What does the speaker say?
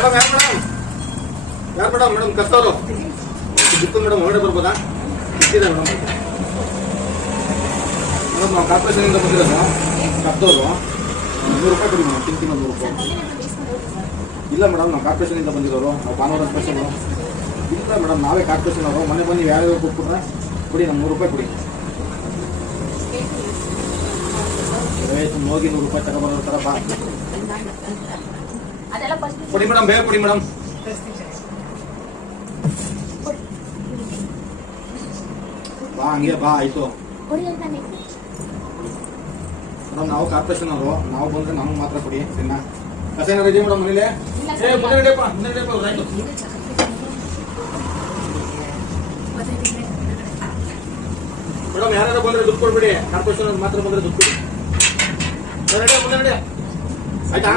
ಯಾರು madam madam ಕಸ್ತವ್ರು ಬಿತ್ತು madam ಹೊರಗಡೆ ಬರ್ಬೋದಾ ಇಟ್ಟಿದೆ ಮೇಡಮ್ ಮೇಡಮ್ ನಾವು ಕಾರ್ಪೊರೇಷನಿಂದ ಬಂದಿರೋದು ಕಸ್ತವ್ರು ₹100 ಕೊಡಿ ಮೇಡಮ್ ತಿಂತೀನಿ ₹100 ಇಲ್ಲ ಮೇಡಮ್ ನಾವು ಕಾರ್ಪೊರೇಷನಿಂದ ಬಂದಿರೋರು ನಾವು ಭಾನುವಾರ ಸ್ಪೆಷಲು ಇಲ್ಲ ಮೇಡಮ್ ನಾವೇ ಕಾರ್ಪೊರೇಷನ್ ಅವರು ಮನೆ ಬಂದು ಯಾರ್ಯಾರು ಕೊಟ್ಬಿಟ್ರೆ ಕೊಡಿ ನಮ್ಮ ₹100 ಕೊಡಿ ಹೋಗಿ ₹100 ತಗೊಬರೋ ಥರ ಬಾ ಕೊಡಿ ಮೇಡಮ್ ಬೇಗ ಕೊಡಿ ಮೇಡಮ್ ಬಾ ಹಂಗೆ ಬಾ ಆಯ್ತು ಮೇಡಮ್ ನಾವು ಕಾರ್ಪೊರೇಷನ್ ಅವರು ನಾವು ಬಂದ್ರೆ ನಮ್ಗೆ ಮಾತ್ರ ಕೊಡಿ ಸರಿನಾ ಕಸೇನ ರೆಡಿ ಮೇಡಮ್ ಮನೇಲಿ ಆಯ್ತು ಮೇಡಮ್ ಯಾರು ಬಂದ್ರೆ ದುಡ್ಡು ಕೊಡ್ಬಿಡಿ ಕಾರ್ಪೊರೇಷನ್ ಮಾತ್ರ ಬಂದ್ರೆ ದುಡ್ಡು ಕೊಡಿ ಆಯ್ತಾ